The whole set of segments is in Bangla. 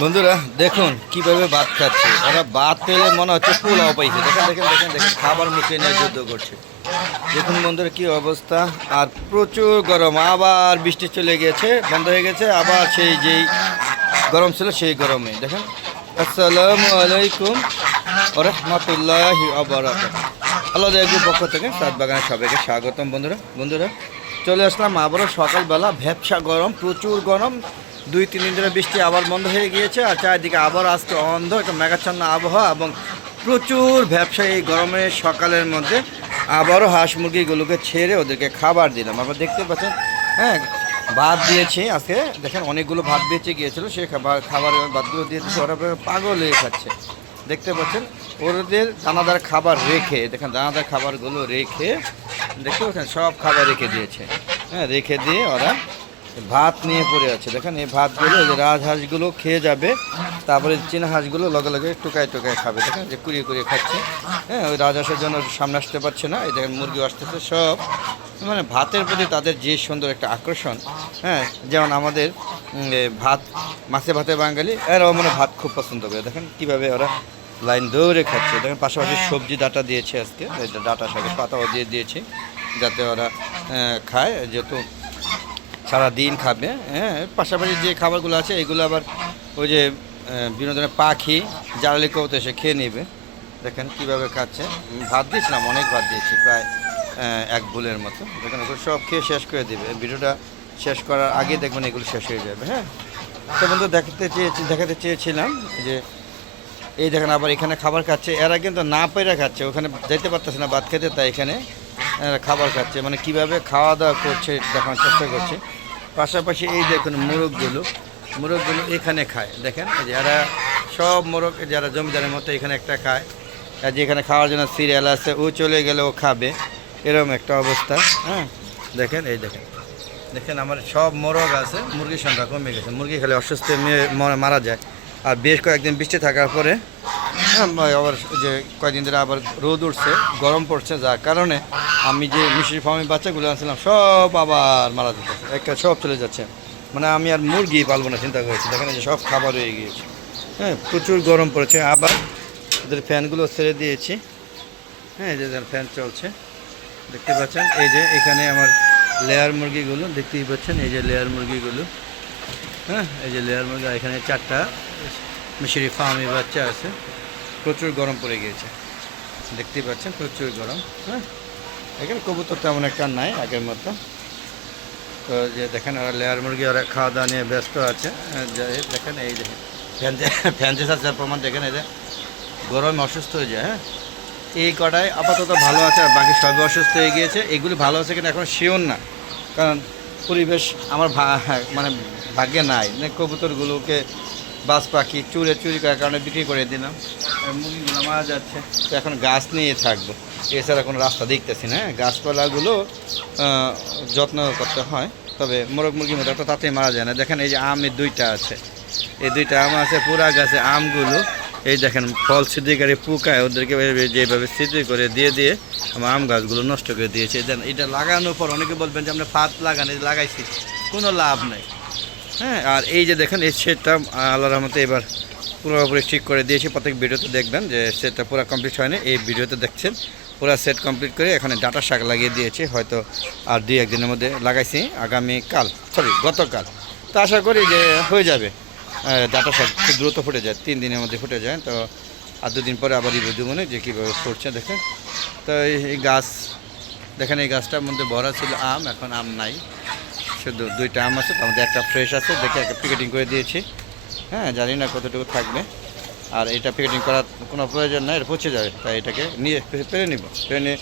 বন্ধুরা দেখুন কিভাবে ভাত খাচ্ছে। ওরা ভাত পেলে মনে হচ্ছে পোলাও পাইছে। দেখেন দেখেন দেখেন দেখেন খাবার মুখে নিয়ে যুদ্ধ করছে। দেখুন বন্ধুরা কি অবস্থা। আর প্রচুর গরম, আবার বৃষ্টি চলে গেছে, বন্ধ হয়ে গেছে, আবার সেই যেই গরম ছিল সেই গরমে দেখেন। আসসালামু আলাইকুম ওয়া রাহমাতুল্লাহি ওয়া বারাকাতুহু। আল্লাহ দেয়ার পক্ষ থেকে সাত বাগানের সবাইকে স্বাগতম। বন্ধুরা বন্ধুরা চলে আসলাম আবারও সকালবেলা। ভ্যাপসা গরম, প্রচুর গরম। 2-3 দিন ধরে বৃষ্টি আবার বন্ধ হয়ে গিয়েছে, আর চারিদিকে আবার আজকে অন্ধ একটা মেঘাচ্ছন্ন আবহাওয়া এবং প্রচুর ভ্যাপসা। এই গরমের সকালের মধ্যে আবারও হাঁস মুরগিগুলোকে ছেড়ে ওদেরকে খাবার দিলাম। আপনারা দেখতে পাচ্ছেন, হ্যাঁ ভাত দিয়েছি আজকে। দেখেন অনেকগুলো ভাত বেঁচে গিয়েছিল, সেই খাবারের ভাতগুলো দিয়ে দিচ্ছি। ওরা পাগল হয়ে খাচ্ছে, দেখতে পাচ্ছেন। ওদের দানাদার খাবার রেখে, দেখেন দানাদার খাবারগুলো রেখে, দেখতে পাচ্ছেন সব খাবার রেখে দিয়েছে। হ্যাঁ রেখে দিয়ে ওরা ভাত নিয়ে পড়ে আছে। দেখেন এই ভাতগুলো যে রাজহাঁসগুলো খেয়ে যাবে, তারপরে চীনা হাঁসগুলো লগে লগে টোকায় টোকায় খাবে। দেখেন যে কুড়িয়ে কুড়িয়ে খাচ্ছে। হ্যাঁ ওই রাজহাঁসের জন্য সামনে আসতে পারছে না। এই দেখেন মুরগি আসতেছে সব। মানে ভাতের প্রতি তাদের যে সুন্দর একটা আকর্ষণ। হ্যাঁ যেমন আমাদের ভাত, মাছে ভাতে বাঙালি, এরাও মানে ভাত খুব পছন্দ করে। দেখেন কীভাবে ওরা লাইন দৌড়ে খাচ্ছে। দেখেন পাশাপাশি সবজি ডাটা দিয়েছে আজকে, ডাটা শাকের পাতাও দিয়ে দিয়েছি যাতে ওরা খায়, যেহেতু সারাদিন খাবে। হ্যাঁ পাশাপাশি যে খাবারগুলো আছে এগুলো আবার ওই যে বিনোদনের পাখি জ্বালালি কবুতর এসে খেয়ে নেবে। দেখেন কীভাবে খাচ্ছে। ভাত দিয়েছিলাম, অনেক ভাত দিয়েছি, প্রায় 1 বুলের মতো। দেখেন ওগুলো সব খেয়ে শেষ করে দেবে। ভিডিওটা শেষ করার আগে দেখবেন এগুলো শেষ হয়ে যাবে। হ্যাঁ তো বন্ধু দেখাতে চেয়েছিলাম যে এই দেখেন আবার এখানে খাবার খাচ্ছে। এরা কিন্তু না পেরে খাচ্ছে, ওখানে যেতে পারতেছে না ভাত খেতে, তাই এখানে খাবার খাচ্ছে। মানে কিভাবে খাওয়া দাওয়া করছে দেখানোর চেষ্টা করছে। পাশাপাশি এই দেখুন মোরগগুলো এখানে খায়। দেখেন এই যে এরা সব মোরগ যারা জমিদারের মতো এখানে একটা খায়, আর যেখানে খাওয়ার জন্য সিরিয়াল আছে ও চলে গেলে ও খাবে, এরকম একটা অবস্থা। হ্যাঁ দেখেন এই দেখেন দেখেন আমার সব মোরগ আছে। মুরগির সংখ্যা কমে গেছে, মুরগি খেলে অসুস্থ মারা যায়। আর বেশ কয়েকদিন বৃষ্টি থাকার পরে আবার যে কয়েকদিন ধরে আবার রোদ উঠছে, গরম পড়ছে, যার কারণে আমি যে মিশরি ফার্মের বাচ্চাগুলো আনছিলাম সব আবার মারা যেতেছে, একটা সব চলে যাচ্ছে। মানে আমি আর মুরগি পালবো না চিন্তা করেছি। দেখেন যে সব খাবার হয়ে গিয়েছে। হ্যাঁ প্রচুর গরম পড়েছে। আবার ওদের ফ্যানগুলো ছেড়ে দিয়েছি। হ্যাঁ এই যে ফ্যান চলছে দেখতে পাচ্ছেন। এই যে এখানে আমার লেয়ার মুরগিগুলো দেখতেই পাচ্ছেন, এই যে লেয়ার মুরগিগুলো। হ্যাঁ এই যে লেয়ার মুরগি, এখানে 4টা মিশরি ফার্মি বাচ্চা আছে। প্রচুর গরম পড়ে গিয়েছে, দেখতেই পাচ্ছেন প্রচুর গরম। হ্যাঁ এখানে কবুতর তেমন একটা নাই আগের মতো। তো যে দেখেন ওরা লেয়ার মুরগি ওরা খাওয়া দাওয়া নিয়ে ব্যস্ত আছে। দেখেন এই দেখেন ফ্যান আছে প্রমাণ। দেখেন এই যে গরমে অসুস্থ হয়ে যায়। হ্যাঁ এই কটায় আপাতত ভালো আছে, আর বাকি সবই অসুস্থ হয়ে গিয়েছে। এগুলি ভালো আছে কিনা এখন শিওর না, কারণ পরিবেশ আমার মানে ভাগ্যে নাই। কবুতরগুলোকে বাজ পাখি চুরি করার কারণে বিক্রি করে দিলাম, মুরগিগুলো মারা যাচ্ছে। তো এখন গাছ নিয়ে থাকবো, এছাড়া কোনো রাস্তা দেখতেছি না। গাছপালাগুলো যত্ন করতে হয়, তবে মোরগ মুরগির মতো তো তাতেই মারা যায় না। দেখেন এই যে আমের 2টা আছে, এই 2টা আম আছে পুরা গাছে। আমগুলো এই দেখেন ফল ছিদ্রিকারী পোকায় ওদেরকে যেভাবে ছিদ্রি করে দিয়ে আমার আম গাছগুলো নষ্ট করে দিয়েছে। দেন এটা লাগানোর পর অনেকে বলবেন যে আমরা ফাঁদ লাগান, এই লাগাইছি, কোনো লাভ নেই। হ্যাঁ আর এই যে দেখেন এই সেটটা আল্লাহর রহমতে এবার পুরোপুরি ঠিক করে দিয়েছি। প্রত্যেক ভিডিওতে দেখবেন যে সেটটা পুরো কমপ্লিট হয়নি, এই ভিডিওতে দেখছেন পুরো সেট কমপ্লিট করে এখানে ডাটা শাক লাগিয়ে দিয়েছি। হয়তো আর 2-1 দিনের মধ্যে লাগাইছি, গতকাল। তো আশা করি যে হয়ে যাবে। ডাটা শাক খুব দ্রুত ফুটে যায়, 3 দিনের মধ্যে ফুটে যায়। তো আর 2 দিন পরে আবার রিভিউ মনে যে কীভাবে ফুটছে দেখেন। তো এই গাছ দেখেন, এই গাছটার মধ্যে ভরা ছিল আম, এখন আম নাই, শুধু 2টা আম আছে। তার মধ্যে একটা ফ্রেশ আছে, দেখে একটা প্যাকেটিং করে দিয়েছি। হ্যাঁ জানি না কতটুকু থাকবে, আর এটা প্যাকেটিং করার কোনো প্রয়োজন নাই, এটা পচে যাবে। তাই এটাকে নিয়ে পেরে নিব, পেরে নিয়ে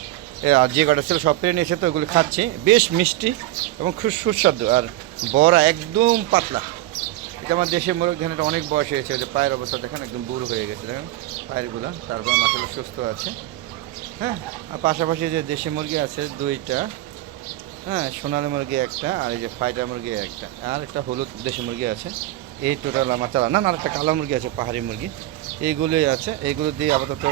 আর যে কটা ছিল সব পেরে নিয়েছে। তো ওগুলো খাচ্ছি, বেশ মিষ্টি এবং খুব সুস্বাদু, আর বড়া একদম পাতলা। এটা আমার দেশের মোরগ। দেখেন এটা অনেক বয়স হয়েছে, যে পায়ের অবস্থা দেখেন একদম বুড়ো হয়ে গেছে, দেখেন পায়েরগুলো। তারপর মাসালা সুস্থ আছে। হ্যাঁ আর পাশাপাশি যে দেশি মুরগি আছে 2টা, হ্যাঁ সোনালি মুরগি একটা, আর এই যে ফাইটার মুরগি একটা, আর একটা হলুদ দেশি মুরগি আছে। এই টোটাল আমার চালা না, আর একটা কালো মুরগি আছে, পাহাড়ি মুরগি। এইগুলোই আছে, এইগুলো দিয়ে আপাতত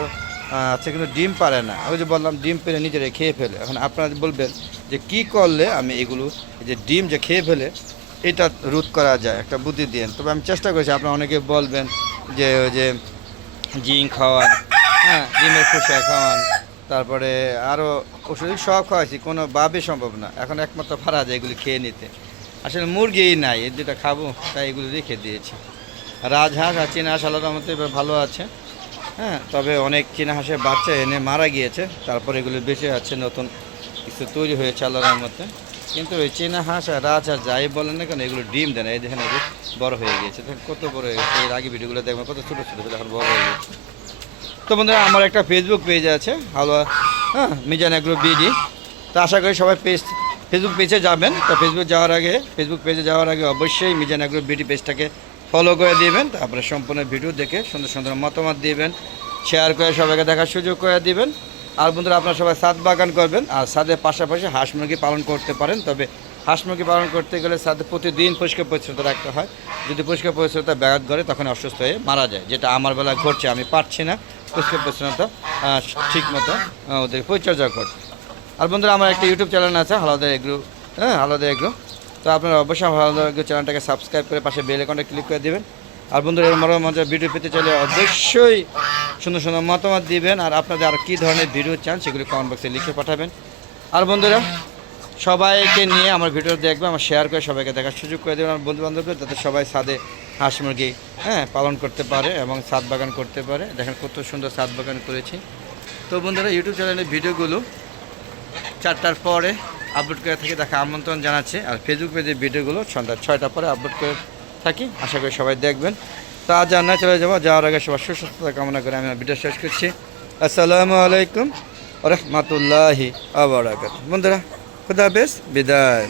আছে, কিন্তু ডিম পারে না। ওই যে বললাম ডিম পেরে নিজেরাই খেয়ে ফেলে। এখন আপনারা বলবেন যে কি করলে আমি এগুলো, যে ডিম যে খেয়ে ফেলে এটা রোধ করা যায় একটা বুদ্ধি দিয়ে। তবে আমি চেষ্টা করছি, আপনারা অনেকে বলবেন যে ওই যে জিঙ্ক খাওয়ান, হ্যাঁ ডিমের খোসা খাওয়ান, তারপরে আরও ওষুধ সব খাওয়াইছি, কোনোভাবে সম্ভব না। এখন একমাত্র ফারা যায় এগুলি খেয়ে নিতে। আসলে মুরগিই নাই, এর যেটা খাবো তাই এগুলো রেখে দিয়েছি। রাজহাঁস আর চীনা হাঁস আলাদা মতো এবার ভালো আছে, হ্যাঁ। তবে অনেক চীনা হাঁসের বাচ্চা এনে মারা গিয়েছে, তারপরে এগুলো বেঁচে আছে, নতুন কিছু তৈরি হয়েছে আল্লাহর মতে। কিন্তু ওই চীনা হাঁস আর রাজহাঁস যাই বলেন না কেন, এগুলো ডিম দেয় না। এই দেখেন এগুলো বড় হয়ে গিয়েছে, দেখেন কত বড় হয়ে গেছে। এর আগে ভিডিওগুলো দেখবেন কত ছোটো ছোটো ছিল, এখন বড় হয়ে গেছে। তো বন্ধুরা আমার একটা ফেসবুক পেজ আছে হালুয়া, হ্যাঁ মিজান এগ্রো বিডি। তো আশা করি সবাই ফেসবুক পেজে যাবেন। তো ফেসবুক পেজে যাওয়ার আগে অবশ্যই মিজান এগ্রো বিডি পেজটাকে ফলো করে দিবেন। তারপরে সম্পূর্ণ ভিডিও দেখে সুন্দর সুন্দর মতামত দিবেন, শেয়ার করে সবাইকে দেখার সুযোগ করে দিবেন। আর বন্ধুরা আপনারা সবাই ছাদ বাগান করবেন, আর ছাদের পাশাপাশি হাঁস মুরগি পালন করতে পারেন। তবে হাঁস মুরগি পালন করতে গেলে ছাদে প্রতিদিন পরিষ্কার পরিচ্ছন্নতা রাখতে হয়। যদি পরিষ্কার পরিচ্ছন্নতা ব্যাঘাত করে তখন অসুস্থ হয়ে মারা যায়, যেটা আমার বেলায় ঘটছে। আমি পারছি না পরিষ্কার পরিচ্ছন্নতা ঠিক মতো ওদের পরিচর্যা করতে। আর বন্ধুরা আমার একটা ইউটিউব চ্যানেল আছে হালাদা এগ্রো, হ্যাঁ হালাদা এগ্রো। তো আপনারা অবশ্যই হালাদা এগ্রো চ্যানেলটাকে সাবস্ক্রাইব করে পাশে বেল আইকনটা ক্লিক করে দেবেন। আর বন্ধুরা এর মজার ভিডিও পেতে চাইলে অবশ্যই সুন্দর সুন্দর মতামত দিবেন। আর আপনাদের আর কী ধরনের ভিডিও চান সেগুলি কমেন্ট বক্সে লিখে পাঠাবেন। আর বন্ধুরা সবাইকে নিয়ে আমার ভিডিও দেখবে, আমার শেয়ার করে সবাইকে দেখার সুযোগ করে দেবেন আমার বন্ধুবান্ধবদের, যাতে সবাই ছাদে হাঁস মুরগি পালন করতে পারে এবং ছাদ বাগান করতে পারে। দেখেন কত সুন্দর ছাদ বাগান করেছি। তো বন্ধুরা ইউটিউব চ্যানেলের ভিডিওগুলো 4টার পরে আপলোড করে থাকি, দেখা আমন্ত্রণ জানাচ্ছি। আর ফেসবুক পেজের ভিডিওগুলো সন্ধ্যা 6টার পরে আপলোড করে থাকি, আশা করি সবাই দেখবেন। তো আজ আর না চলে যাওয়ার আগে সবার সুস্বাস্থ্যতা কামনা করে আমি ভিডিও শেষ করছি। আসসালামু আলাইকুম ওয়া রাহমাতুল্লাহি ওয়া বারাকাতুহু। বন্ধুরা খুদা হাফেজ, বিদায়।